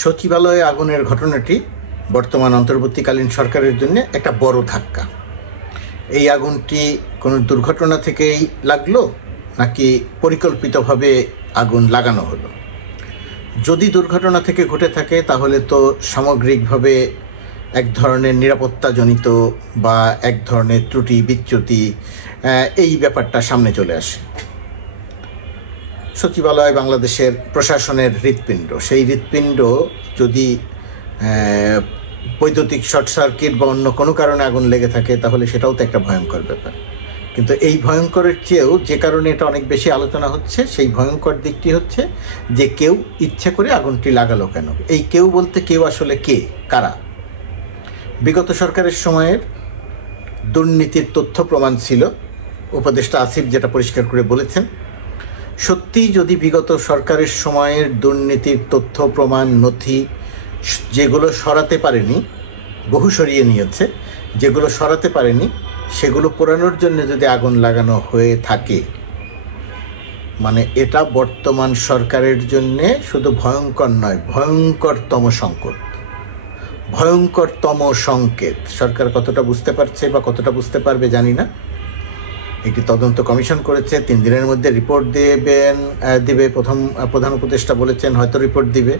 সচিবালয়ে আগুনের ঘটনাটি বর্তমান অন্তর্বর্তীকালীন সরকারের জন্য একটা বড় ধাক্কা। এই আগুনটি কোনো দুর্ঘটনা থেকেই লাগলো নাকি পরিকল্পিতভাবে আগুন লাগানো হলো? যদি দুর্ঘটনা থেকে ঘটে থাকে তাহলে তো সামগ্রিকভাবে এক ধরনের নিরাপত্তাজনিত বা এক ধরনের ত্রুটি বিচ্যুতি এই ব্যাপারটা সামনে চলে আসে। সচিবালয় বাংলাদেশের প্রশাসনের হৃৎপিণ্ড। সেই হৃৎপিণ্ড যদি বৈদ্যুতিক শর্ট সার্কিট বা অন্য কোনো কারণে আগুন লেগে থাকে তাহলে সেটাও তো একটা ভয়ঙ্কর ব্যাপার। কিন্তু এই ভয়ঙ্করের চেয়েও যে কারণে এটা অনেক বেশি আলোচনা হচ্ছে, সেই ভয়ঙ্কর দিকটি হচ্ছে যে কেউ ইচ্ছে করে আগুনটি লাগালো কেন। এই কেউ বলতে কেউ আসলে কে, কারা? বিগত সরকারের সময়ের দুর্নীতির তথ্য প্রমাণ ছিল, উপদেষ্টা আসিফ যেটা পরিষ্কার করে বলেছেন। সত্যিই যদি বিগত সরকারের সময়ের দুর্নীতির তথ্য প্রমাণ নথি যেগুলো সরাতে পারেনি, বহু সরিয়ে নিয়েছে, যেগুলো সরাতে পারেনি সেগুলো পোড়ানোর জন্য যদি আগুন লাগানো হয়ে থাকে, মানে এটা বর্তমান সরকারের জন্যে শুধু ভয়ঙ্কর নয়, ভয়ঙ্করতম সংকট, ভয়ঙ্করতম সংকেত। সরকার কতটা বুঝতে পারছে বা কতটা বুঝতে পারবে জানি না। একটি তদন্ত কমিশন করেছে, 3 দিনের মধ্যে রিপোর্ট দিবে। প্রধান উপদেষ্টা বলেছেন হয়তো রিপোর্ট দিবে,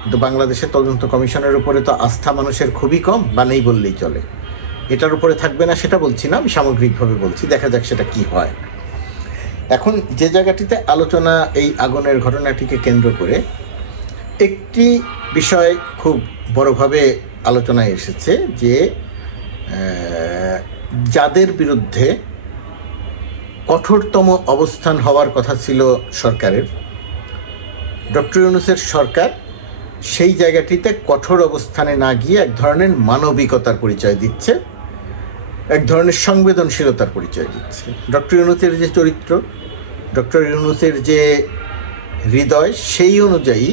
কিন্তু বাংলাদেশের তদন্ত কমিশনের উপরে তো আস্থা মানুষের খুবই কম, বা নেই বললেই চলে। এটার উপরে থাকবে না সেটা বলছি না, আমি সামগ্রিকভাবে বলছি, দেখা যাক সেটা কি হয়। এখন যে জায়গাটিতে আলোচনা এই আগুনের ঘটনাটিকে কেন্দ্র করে একটি বিষয় খুব বড়ভাবে আলোচনায় এসেছে যে যাদের বিরুদ্ধে কঠোরতম অবস্থান হওয়ার কথা ছিল সরকারের, ডক্টর ইউনূসের সরকার সেই জায়গাটিতে কঠোর অবস্থানে না গিয়ে এক ধরনের মানবিকতার পরিচয় দিচ্ছে, এক ধরনের সংবেদনশীলতার পরিচয় দিচ্ছে। ডক্টর ইউনূসের যে চরিত্র, ডক্টর ইউনূসের যে হৃদয়, সেই অনুযায়ী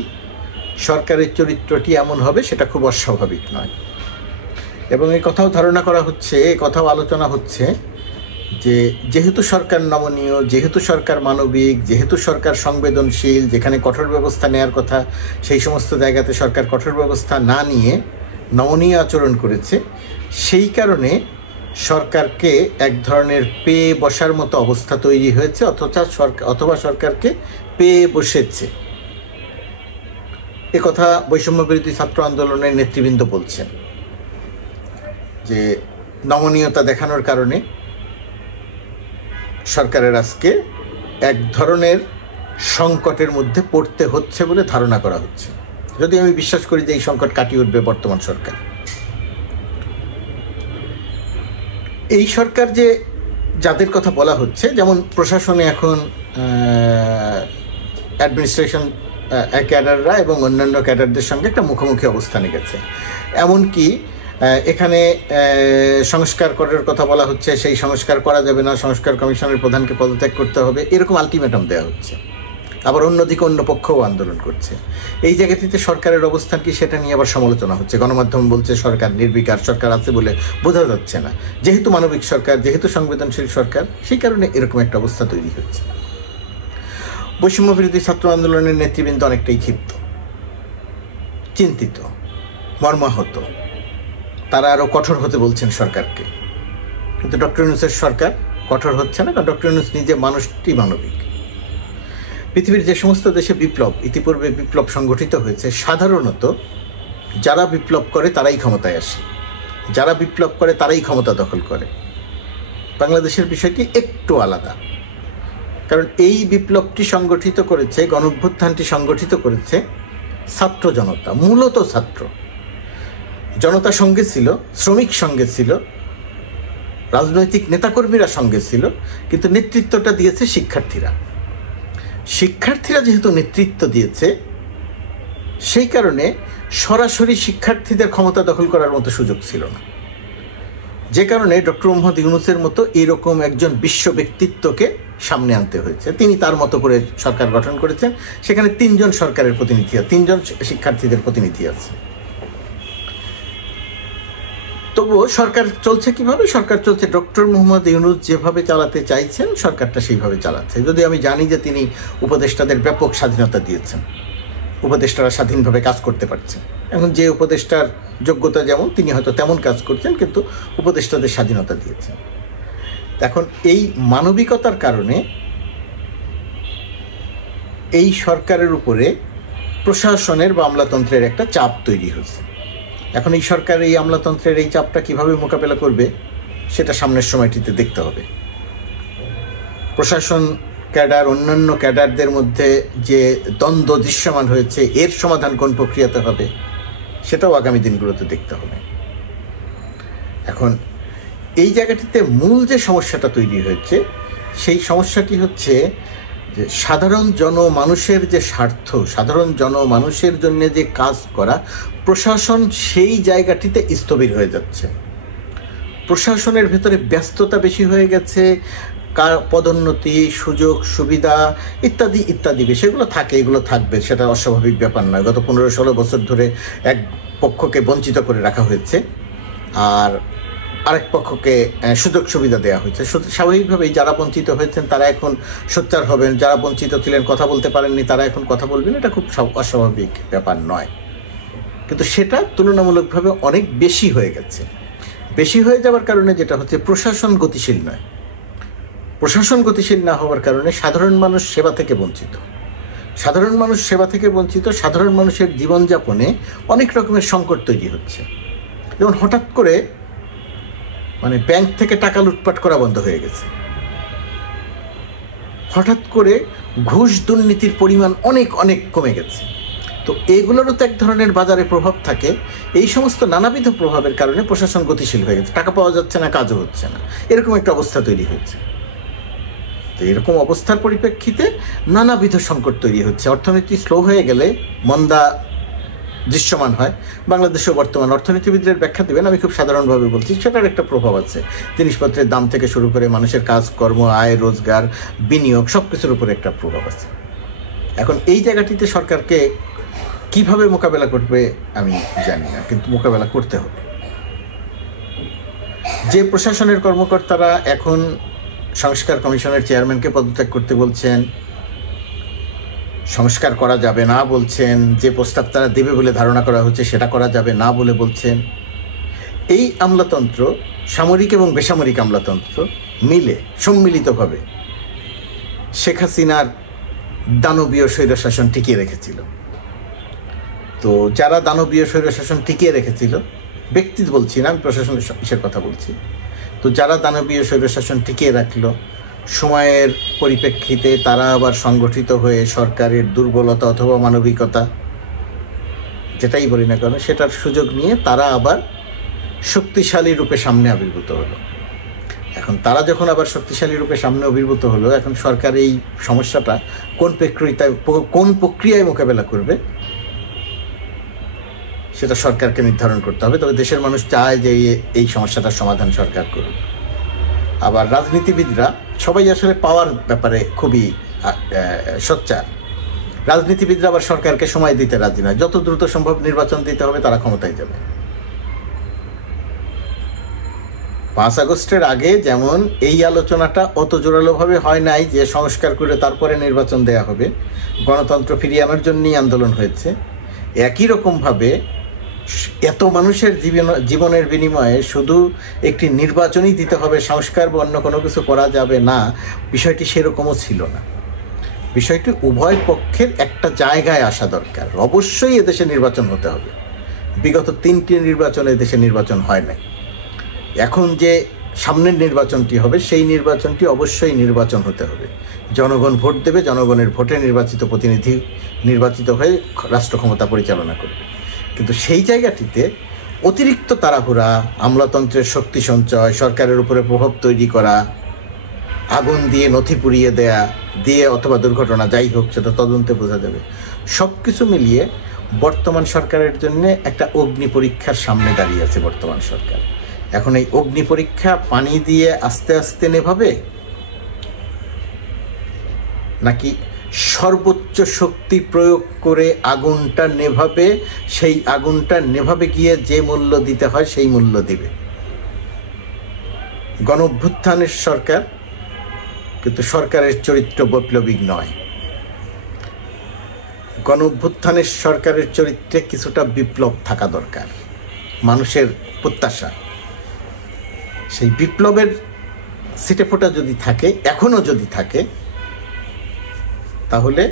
সরকারের চরিত্রটি এমন হবে সেটা খুব অস্বাভাবিক নয়। এবং এই কথাও ধারণা করা হচ্ছে, এই কথাও আলোচনা হচ্ছে যে যেহেতু সরকার নমনীয়, যেহেতু সরকার মানবিক, যেহেতু সরকার সংবেদনশীল, যেখানে কঠোর ব্যবস্থা নেওয়ার কথা সেই সমস্ত জায়গাতে সরকার কঠোর ব্যবস্থা না নিয়ে নমনীয় আচরণ করেছে, সেই কারণে সরকারকে এক ধরনের পেয়ে বসার মতো অবস্থা তৈরি হয়েছে, অথবা সরকারকে পেয়ে বসেছে। কথা বৈষম্য বিরোধী ছাত্র আন্দোলনের নেতৃবৃন্দ বলছেন যে নমনীয়তা দেখানোর কারণে সরকারের আজকে এক ধরনের সংকটের মধ্যে পড়তে হচ্ছে বলে ধারণা করা হচ্ছে। যদি আমি বিশ্বাস করি যে এই সংকট কাটিয়ে উঠবে বর্তমান সরকার। এই সরকার যে যাদের কথা বলা হচ্ছে, যেমন প্রশাসনে এখন অ্যাডমিনিস্ট্রেশন ক্যাডাররা এবং অন্যান্য ক্যাডারদের সঙ্গে একটা মুখোমুখি অবস্থানে গেছে। এমনকি এখানে সংস্কার করার কথা বলা হচ্ছে, সেই সংস্কার করা যাবে না, সংস্কার কমিশনের প্রধানকে পদত্যাগ করতে হবে, এরকম আলটিমেটাম দেওয়া হচ্ছে। আবার অন্যদিকে অন্য পক্ষও আন্দোলন করছে। এই জায়গাটিতে সরকারের অবস্থান কি সেটা নিয়ে আবার সমালোচনা হচ্ছে। গণমাধ্যম বলছে সরকার নির্বিকার, সরকার আছে বলে বোঝা যাচ্ছে না। যেহেতু মানবিক সরকার, যেহেতু সংবেদনশীল সরকার, সেই কারণে এরকম একটা অবস্থা তৈরি হচ্ছে। বৈষম্য বিরোধী ছাত্র আন্দোলনের নেতৃবৃন্দ অনেকটাই ক্ষিপ্ত, চিন্তিত, মর্মাহত। তারা আরও কঠোর হতে বলছেন সরকারকে। কিন্তু ডক্টর ইউনূসের সরকার কঠোর হচ্ছে না, কারণ ডক্টর ইউনূস নিজে মানুষটি মানবিক। পৃথিবীর যে সমস্ত দেশে ইতিপূর্বে বিপ্লব সংগঠিত হয়েছে, সাধারণত যারা বিপ্লব করে তারাই ক্ষমতায় আসে, যারা বিপ্লব করে তারাই ক্ষমতা দখল করে। বাংলাদেশের বিষয়টি একটু আলাদা, কারণ এই বিপ্লবটি সংগঠিত করেছে, গণঅভ্যুত্থানটি সংগঠিত করেছে ছাত্র জনতা, মূলত ছাত্র জনতা সঙ্গে ছিল, শ্রমিক সঙ্গে ছিল, রাজনৈতিক নেতাকর্মীরা সঙ্গে ছিল, কিন্তু নেতৃত্বটা দিয়েছে শিক্ষার্থীরা। শিক্ষার্থীরা যেহেতু নেতৃত্ব দিয়েছে, সেই কারণে সরাসরি শিক্ষার্থীদের ক্ষমতা দখল করার মতো সুযোগ ছিল না। যে কারণে ডক্টর মোহাম্মদ ইউনূসের মতো এরকম একজন বিশ্ব ব্যক্তিত্বকে সামনে আনতে হয়েছে। তিনি তার মতো করে সরকার গঠন করেছেন, সেখানে 3 জন সরকারের প্রতিনিধি, 3 জন শিক্ষার্থীদের প্রতিনিধি আছে। তবুও সরকার চলছে কিভাবে? সরকার চলছে ডক্টর মোহাম্মদ ইউনূস যেভাবে চালাতে চাইছেন, সরকারটা সেইভাবে চালাচ্ছে। যদি আমি জানি যে তিনি উপদেষ্টাদের ব্যাপক স্বাধীনতা দিয়েছেন, উপদেষ্টারা স্বাধীনভাবে কাজ করতে পারছেন। এখন যে উপদেষ্টার যোগ্যতা যেমন, তিনি হয়তো তেমন কাজ করছেন, কিন্তু উপদেষ্টাদের স্বাধীনতা দিয়েছেন। এখন এই মানবিকতার কারণে এই সরকারের উপরে প্রশাসনের বা আমলাতন্ত্রের একটা চাপ তৈরি হয়েছে। এখন এই সরকার এই আমলাতন্ত্রের এই চাপটা কিভাবে মোকাবেলা করবে সেটা সামনের সময়টিতে দেখতে হবে। প্রশাসন ক্যাডার অন্যান্য ক্যাডারদের মধ্যে যে দ্বন্দ্ব দৃশ্যমান হয়েছে, এর সমাধান কোন প্রক্রিয়াতে হবে সেটাও আগামী দিনগুলোতে দেখতে হবে। এখন এই জায়গাটিতে মূল যে সমস্যাটা তৈরি হয়েছে, সেই সমস্যাটি হচ্ছে যে সাধারণ জনমানুষের যে স্বার্থ, সাধারণ জনমানুষের জন্য যে কাজ করা, প্রশাসন সেই জায়গাটিতে স্থবির হয়ে যাচ্ছে। প্রশাসনের ভেতরে ব্যস্ততা বেশি হয়ে গেছে, পদোন্নতি, সুযোগ সুবিধা ইত্যাদি ইত্যাদি বিষয়গুলো থাকে, এগুলো থাকবে, সেটা অস্বাভাবিক ব্যাপার নয়। গত 15-16 বছর ধরে এক পক্ষকে বঞ্চিত করে রাখা হয়েছে, আর আরেক পক্ষকে সুযোগ সুবিধা দেওয়া হয়েছে। স্বাভাবিকভাবেই যারা বঞ্চিত হয়েছেন তারা এখন সোচ্চার হবেন, যারা বঞ্চিত ছিলেন, কথা বলতে পারেননি, তারা এখন কথা বলবেন। এটা খুব অস্বাভাবিক ব্যাপার নয়, কিন্তু সেটা তুলনামূলকভাবে অনেক বেশি হয়ে গেছে। বেশি হয়ে যাওয়ার কারণে যেটা হচ্ছে, প্রশাসন গতিশীল নয়। প্রশাসন গতিশীল না হওয়ার কারণে সাধারণ মানুষ সেবা থেকে বঞ্চিত। সাধারণ মানুষ সেবা থেকে বঞ্চিত, সাধারণ মানুষের জীবনযাপনে অনেক রকমের সংকট তৈরি হচ্ছে। যেমন হঠাৎ করে ব্যাংক থেকে টাকা লুটপাট করা বন্ধ হয়ে গেছে। হঠাৎ করে ঘুষ দুর্নীতির পরিমাণ অনেক অনেক কমে গেছে। তো এগুলোরও তো এক ধরনের বাজারে প্রভাব থাকে। এই সমস্ত নানাবিধ প্রভাবের কারণে প্রশাসন গতিশীল হয়ে গেছে, টাকা পাওয়া যাচ্ছে না, কাজও হচ্ছে না, এরকম একটা অবস্থা তৈরি হয়েছে। তো এরকম অবস্থার পরিপ্রেক্ষিতে নানাবিধ সংকট তৈরি হচ্ছে। অর্থনীতি স্লো হয়ে গেলে মন্দা দৃশ্যমান হয়। বাংলাদেশেও বর্তমান অর্থনীতিবিদদের ব্যাখ্যা দেবেন, আমি খুব সাধারণভাবে বলছি, সেটার একটা প্রভাব আছে। জিনিসপত্রের দাম থেকে শুরু করে মানুষের কাজকর্ম, আয় রোজগার, বিনিয়োগ, সব কিছুর উপরে একটা প্রভাব আছে। এখন এই জায়গাটিতে সরকারকে কিভাবে মোকাবেলা করবে আমি জানি না, কিন্তু মোকাবেলা করতে হবে। যে প্রশাসনের কর্মকর্তারা এখন সংস্কার কমিশনের চেয়ারম্যানকে পদত্যাগ করতে বলছেন, সংস্কার করা যাবে না বলছেন, যে প্রস্তাব তারা দেবে বলে ধারণা করা হচ্ছে সেটা করা যাবে না বলে বলছেন, এই আমলাতন্ত্র, সামরিক এবং বেসামরিক আমলাতন্ত্র মিলে সম্মিলিতভাবে শেখ হাসিনার দানবীয় স্বৈরশাসন টিকিয়ে রেখেছিল। তো যারা দানবীয় স্বৈরশাসন টিকিয়ে রেখেছিল, ব্যক্তি বলছি না, আমি প্রশাসনের ইসের কথা বলছি, তো যারা দানবীয় স্বৈরশাসন টিকিয়ে রাখলো, সময়ের পরিপ্রেক্ষিতে তারা আবার সংগঠিত হয়ে সরকারের দুর্বলতা অথবা মানবিকতা, যেটাই বলি না কেন, সেটার সুযোগ নিয়ে তারা আবার শক্তিশালী রূপে সামনে আবির্ভূত হলো। এখন তারা যখন আবার শক্তিশালী রূপে সামনে আবির্ভূত হলো, এখন সরকার এই সমস্যাটা কোন প্রক্রিয়ায় মোকাবেলা করবে সেটা সরকারকে নির্ধারণ করতে হবে। তবে দেশের মানুষ চায় যে এই সমস্যাটার সমাধান সরকার করুক। আবার রাজনীতিবিদরা সবাই আসলে পাওয়ার ব্যাপারে খুবই সোচ্চার। রাজনীতিবিদরা আবার সরকারকে সময় দিতে রাজি নয়। যত দ্রুত সম্ভব নির্বাচন দিতে হবে, তারা ক্ষমতায় যাবে। 5 আগস্টের আগে যেমন এই আলোচনাটা অত জোরালোভাবে হয় নাই যে সংস্কার করে তারপরে নির্বাচন দেয়া হবে, গণতন্ত্র ফিরিয়ে আনার জন্যই আন্দোলন হয়েছে। একই রকমভাবে এত মানুষের জীবনের বিনিময়ে শুধু একটি নির্বাচনই দিতে হবে, সংস্কার বা অন্য কোনো কিছু করা যাবে না, বিষয়টি সেরকমও ছিল না। বিষয়টি উভয় পক্ষের একটা জায়গায় আসা দরকার। অবশ্যই এদেশে নির্বাচন হতে হবে। বিগত 3টি নির্বাচনে দেশে নির্বাচন হয় নাই। এখন যে সামনের নির্বাচনটি হবে, সেই নির্বাচনটি অবশ্যই নির্বাচন হতে হবে। জনগণ ভোট দেবে, জনগণের ভোটে নির্বাচিত প্রতিনিধি নির্বাচিত হয়ে রাষ্ট্র ক্ষমতা পরিচালনা করবে। কিন্তু সেই জায়গাটিতে অতিরিক্ত তাড়াহুড়া, আমলাতন্ত্রের শক্তি সঞ্চয়, সরকারের উপরে প্রভাব তৈরি করা, আগুন দিয়ে নথি পুড়িয়ে দেয়া দিয়ে, অথবা দুর্ঘটনা যাই হোক সেটা তদন্তে বোঝা যাবে, সব কিছু মিলিয়ে বর্তমান সরকারের জন্য একটা অগ্নি পরীক্ষার সামনে দাঁড়িয়ে আছে বর্তমান সরকার। এখন এই অগ্নি পরীক্ষা পানি দিয়ে আস্তে আস্তে নেভাবে, নাকি সর্বোচ্চ শক্তি প্রয়োগ করে আগুনটা নেভাবে? সেই আগুনটা নেভাবে গিয়ে যে মূল্য দিতে হয় সেই মূল্য দিবে। গণঅভ্যুত্থানের সরকার, কিন্তু সরকারের চরিত্র বৈপ্লবিক নয়। গণ অভ্যুত্থানের সরকারের চরিত্রে কিছুটা বিপ্লব থাকা দরকার, মানুষের প্রত্যাশা। সেই বিপ্লবের ছিটেফোঁটা যদি থাকে, এখনও যদি থাকে, তাহলে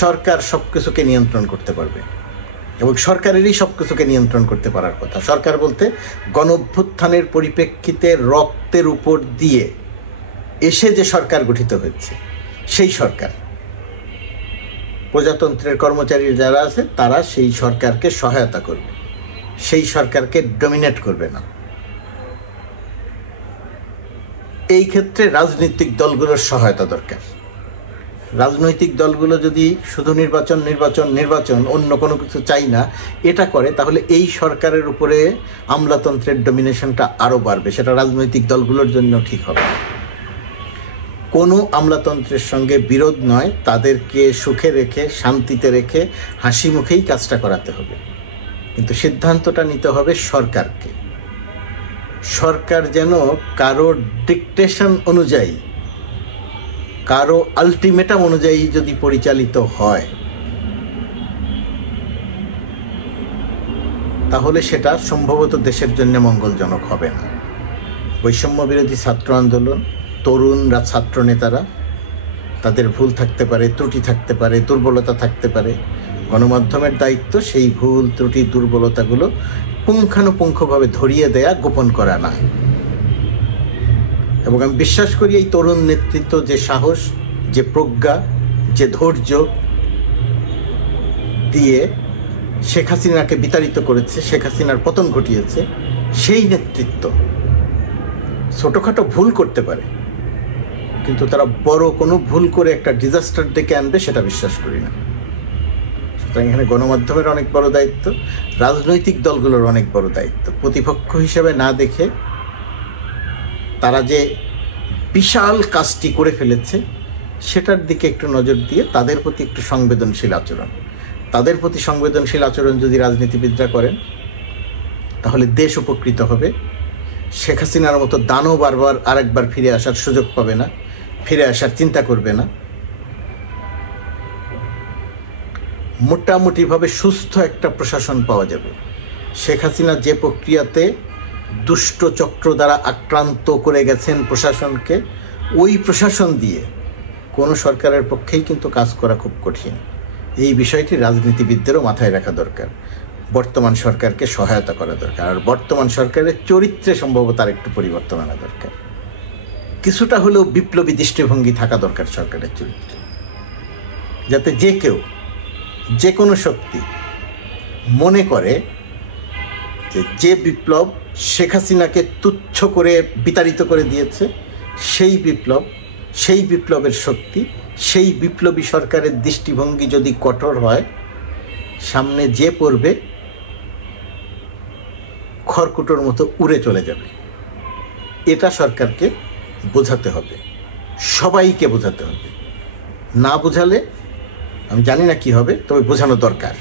সরকার সব কিছুকে নিয়ন্ত্রণ করতে পারবে এবং সরকারেরই সব কিছুকে নিয়ন্ত্রণ করতে পারার কথা। সরকার বলতে গণ অভ্যুত্থানের পরিপ্রেক্ষিতে রক্তের উপর দিয়ে এসে যে সরকার গঠিত হয়েছে, সেই সরকার, প্রজাতন্ত্রের কর্মচারী যারা আছে তারা সেই সরকারকে সহায়তা করবে, সেই সরকারকে ডমিনেট করবে না। এই ক্ষেত্রে রাজনৈতিক দলগুলোর সহায়তা দরকার। রাজনৈতিক দলগুলো যদি শুধু নির্বাচন নির্বাচন নির্বাচন, অন্য কোনো কিছু চাই না এটা করে, তাহলে এই সরকারের উপরে আমলাতন্ত্রের ডমিনেশনটা আরও বাড়বে। সেটা রাজনৈতিক দলগুলোর জন্য ঠিক হবে। কোনো আমলাতন্ত্রের সঙ্গে বিরোধ নয়, তাদেরকে সুখে রেখে, শান্তিতে রেখে, হাসি মুখেই কাজটা করাতে হবে। কিন্তু সিদ্ধান্তটা নিতে হবে সরকারকে। সরকার যেন কারো ডিকটেশন অনুযায়ী, কারো আলটিমেটাম অনুযায়ী যদি পরিচালিত হয়, তাহলে সেটা সম্ভবত দেশের জন্য মঙ্গলজনক হবে না। বৈষম্য বিরোধী ছাত্র আন্দোলন, তরুণরা, ছাত্র নেতারা, তাদের ভুল থাকতে পারে, ত্রুটি থাকতে পারে, দুর্বলতা থাকতে পারে। গণমাধ্যমের দায়িত্ব সেই ভুল, ত্রুটি, দুর্বলতাগুলো পুঙ্খানুপুঙ্খভাবে ধরিয়ে দেয়া, গোপন করা না। এবং আমি বিশ্বাস করি এই তরুণ নেতৃত্ব যে সাহস, যে প্রজ্ঞা, যে ধৈর্য দিয়ে শেখ হাসিনাকে বিতাড়িত করেছে, শেখ হাসিনার পতন ঘটিয়েছে, সেই নেতৃত্ব ছোটোখাটো ভুল করতে পারে, কিন্তু তারা বড় কোনো ভুল করে একটা ডিজাস্টার ডেকে আনবে সেটা বিশ্বাস করি না। সুতরাং এখানে গণমাধ্যমের অনেক বড় দায়িত্ব, রাজনৈতিক দলগুলোর অনেক বড় দায়িত্ব। প্রতিপক্ষ হিসেবে না দেখে তারা যে বিশাল কাজটি করে ফেলেছে সেটার দিকে একটু নজর দিয়ে তাদের প্রতি একটু সংবেদনশীল আচরণ, তাদের প্রতি সংবেদনশীল আচরণ যদি রাজনীতিবিদরা করেন, তাহলে দেশ উপকৃত হবে। শেখ হাসিনার মতো দানও বারবার আরেকবার ফিরে আসার সুযোগ পাবে না, ফিরে আসার চিন্তা করবে না। মোটামুটিভাবে সুস্থ একটা প্রশাসন পাওয়া যাবে। শেখ হাসিনা যে প্রক্রিয়াতে দুষ্ট চক্র দ্বারা আক্রান্ত করে গেছেন প্রশাসনকে, ওই প্রশাসন দিয়ে কোনো সরকারের পক্ষেই কিন্তু কাজ করা খুব কঠিন। এই বিষয়টি রাজনীতিবিদদেরও মাথায় রাখা দরকার। বর্তমান সরকারকে সহায়তা করা দরকার, আর বর্তমান সরকারের চরিত্রে সম্ভবত আর একটু পরিবর্তন আনা দরকার। কিছুটা হলেও বিপ্লবী দৃষ্টিভঙ্গি থাকা দরকার সরকারের চরিত্রে, যাতে যে কেউ, যে কোনো শক্তি মনে করে যে বিপ্লব শেখ হাসিনাকে তুচ্ছ করে বিতাড়িত করে দিয়েছে, সেই বিপ্লব, সেই বিপ্লবের শক্তি, সেই বিপ্লবী সরকারের দৃষ্টিভঙ্গি যদি কঠোর হয়, সামনে যে পড়বে খড়কুটোর মতো উড়ে চলে যাবে। এটা সরকারকে বোঝাতে হবে, সবাইকে বোঝাতে হবে। না বোঝালে আমি জানি না কি হবে, তবে বোঝানো দরকার।